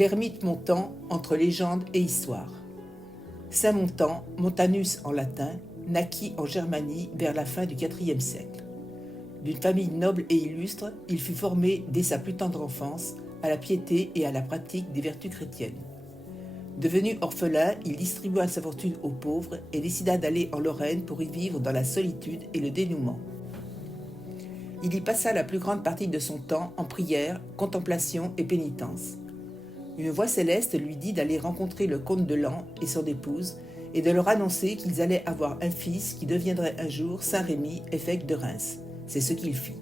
L'ermite Montan entre légende et histoire. Saint Montan, Montanus en latin, naquit en Germanie vers la fin du IVe siècle. D'une famille noble et illustre, il fut formé dès sa plus tendre enfance à la piété et à la pratique des vertus chrétiennes. Devenu orphelin, il distribua sa fortune aux pauvres et décida d'aller en Lorraine pour y vivre dans la solitude et le dénouement. Il y passa la plus grande partie de son temps en prière, contemplation et pénitence. Une voix céleste lui dit d'aller rencontrer le comte de Laon et son épouse et de leur annoncer qu'ils allaient avoir un fils qui deviendrait un jour Saint Rémy, évêque de Reims. C'est ce qu'il fit.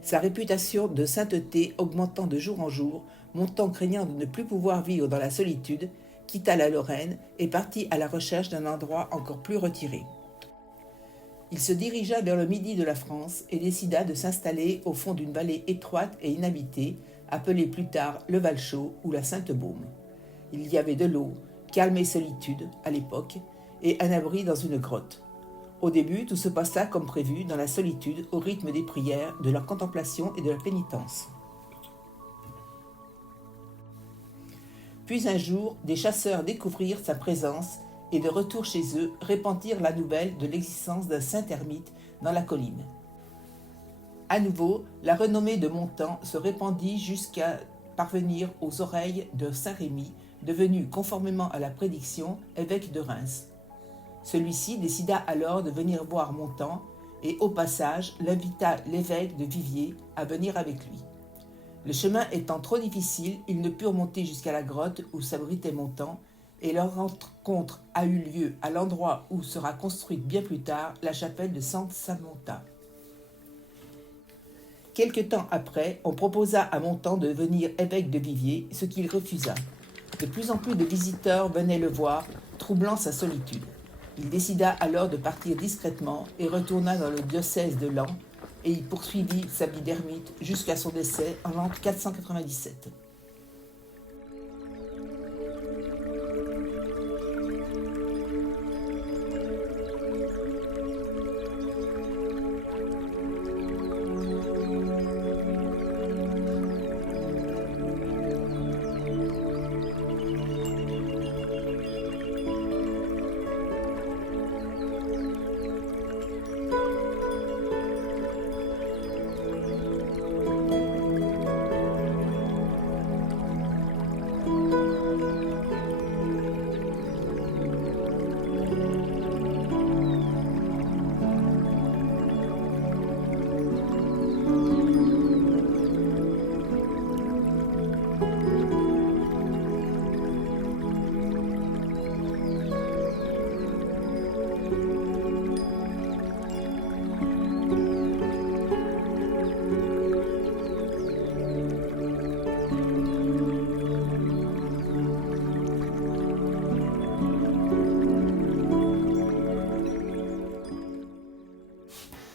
Sa réputation de sainteté augmentant de jour en jour, Montan, craignant de ne plus pouvoir vivre dans la solitude, quitta la Lorraine et partit à la recherche d'un endroit encore plus retiré. Il se dirigea vers le midi de la France et décida de s'installer au fond d'une vallée étroite et inhabitée, appelée plus tard le Val-Chaud ou la Sainte-Baume. Il y avait de l'eau, calme et solitude à l'époque, et un abri dans une grotte. Au début, tout se passa comme prévu dans la solitude, au rythme des prières, de la contemplation et de la pénitence. Puis un jour, des chasseurs découvrirent sa présence et de retour chez eux, répandirent la nouvelle de l'existence d'un saint ermite dans la colline. À nouveau, la renommée de Montan se répandit jusqu'à parvenir aux oreilles de Saint Rémy, devenu, conformément à la prédiction, évêque de Reims. Celui-ci décida alors de venir voir Montan et, au passage, l'invita l'évêque de Viviers à venir avec lui. Le chemin étant trop difficile, ils ne purent monter jusqu'à la grotte où s'abritait Montan, et leur rencontre a eu lieu à l'endroit où sera construite bien plus tard la chapelle de Saint-Samantha. Quelque temps après, on proposa à Montan de devenir évêque de Viviers, ce qu'il refusa. De plus en plus de visiteurs venaient le voir, troublant sa solitude. Il décida alors de partir discrètement et retourna dans le diocèse de Laon, et il poursuivit sa vie d'ermite jusqu'à son décès en l'an 497.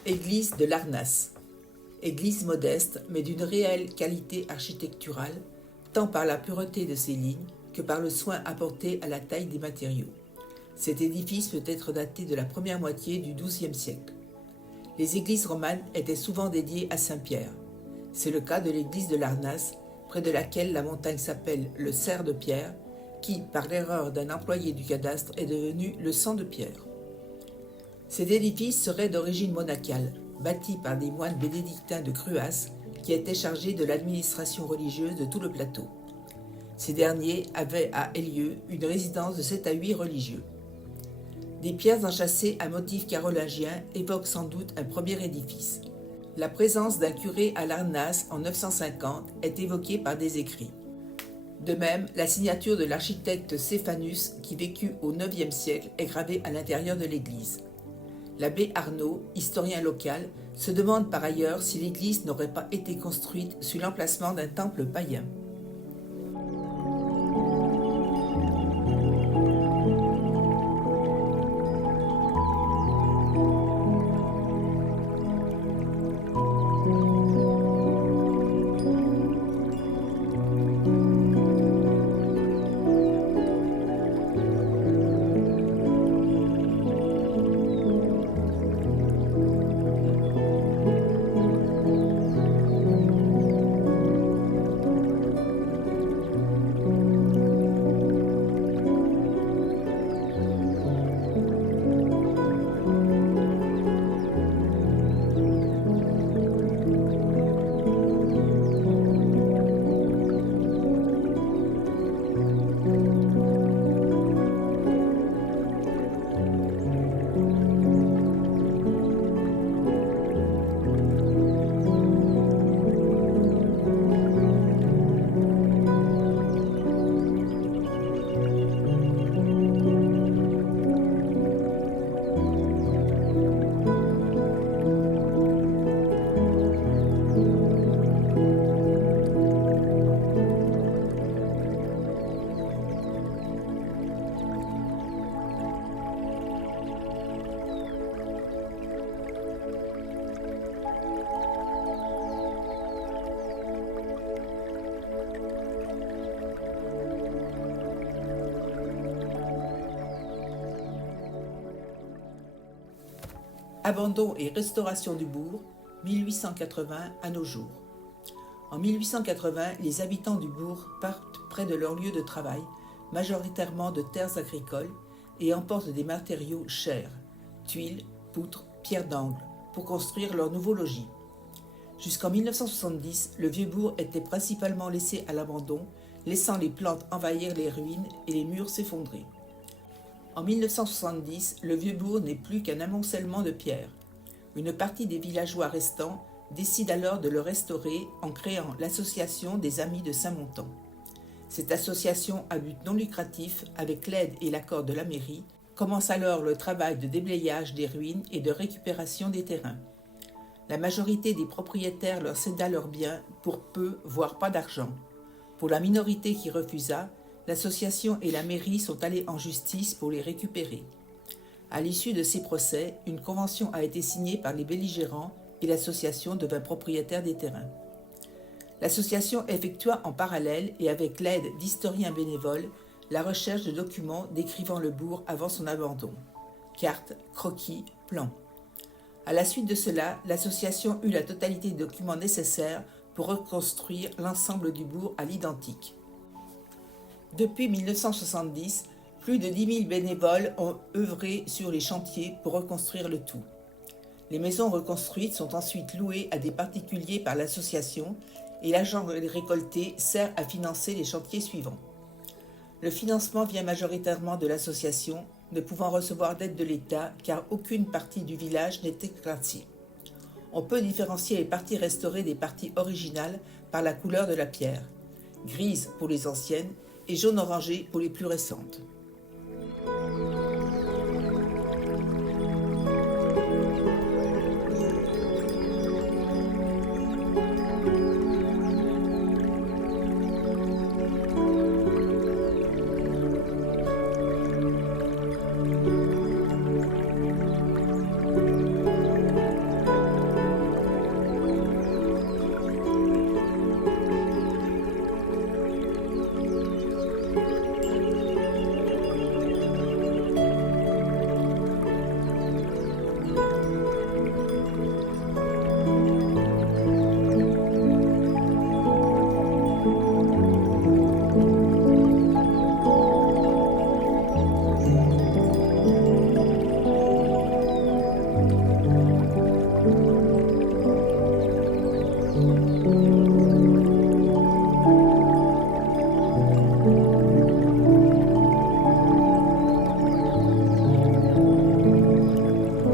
Église de Larnas. Église modeste, mais d'une réelle qualité architecturale, tant par la pureté de ses lignes que par le soin apporté à la taille des matériaux. Cet édifice peut être daté de la première moitié du XIIe siècle. Les églises romanes étaient souvent dédiées à Saint-Pierre. C'est le cas de l'église de Larnas, près de laquelle la montagne s'appelle le Cerf de Pierre, qui, par l'erreur d'un employé du cadastre, est devenu le Sang de Pierre. Cet édifice serait d'origine monacale, bâti par des moines bénédictins de Cruas qui étaient chargés de l'administration religieuse de tout le plateau. Ces derniers avaient à Eylieu une résidence de 7 à 8 religieux. Des pierres enchâssées à motifs carolingiens évoquent sans doute un premier édifice. La présence d'un curé à Larnas en 950 est évoquée par des écrits. De même, la signature de l'architecte Stéphanus, qui vécut au IXe siècle, est gravée à l'intérieur de l'église. L'abbé Arnaud, historien local, se demande par ailleurs si l'église n'aurait pas été construite sur l'emplacement d'un temple païen. Abandon et restauration du bourg, 1880 à nos jours. En 1880, les habitants du bourg partent près de leur lieu de travail, majoritairement de terres agricoles, et emportent des matériaux chers, tuiles, poutres, pierres d'angle, pour construire leur nouveau logis. Jusqu'en 1970, le vieux bourg était principalement laissé à l'abandon, laissant les plantes envahir les ruines et les murs s'effondrer. En 1970, le vieux bourg n'est plus qu'un amoncellement de pierres. Une partie des villageois restants décide alors de le restaurer en créant l'association des Amis de Saint-Montan. Cette association à but non lucratif, avec l'aide et l'accord de la mairie, commence alors le travail de déblayage des ruines et de récupération des terrains. La majorité des propriétaires leur céda leurs biens pour peu, voire pas d'argent. Pour la minorité qui refusa, l'association et la mairie sont allées en justice pour les récupérer. À l'issue de ces procès, une convention a été signée par les belligérants et l'association devint propriétaire des terrains. L'association effectua en parallèle et avec l'aide d'historiens bénévoles la recherche de documents décrivant le bourg avant son abandon. Cartes, croquis, plans. À la suite de cela, l'association eut la totalité des documents nécessaires pour reconstruire l'ensemble du bourg à l'identique. Depuis 1970, plus de 10 000 bénévoles ont œuvré sur les chantiers pour reconstruire le tout. Les maisons reconstruites sont ensuite louées à des particuliers par l'association et l'argent récolté sert à financer les chantiers suivants. Le financement vient majoritairement de l'association, ne pouvant recevoir d'aide de l'État car aucune partie du village n'était classée. On peut différencier les parties restaurées des parties originales par la couleur de la pierre, grise pour les anciennes et jaune-orangé pour les plus récentes.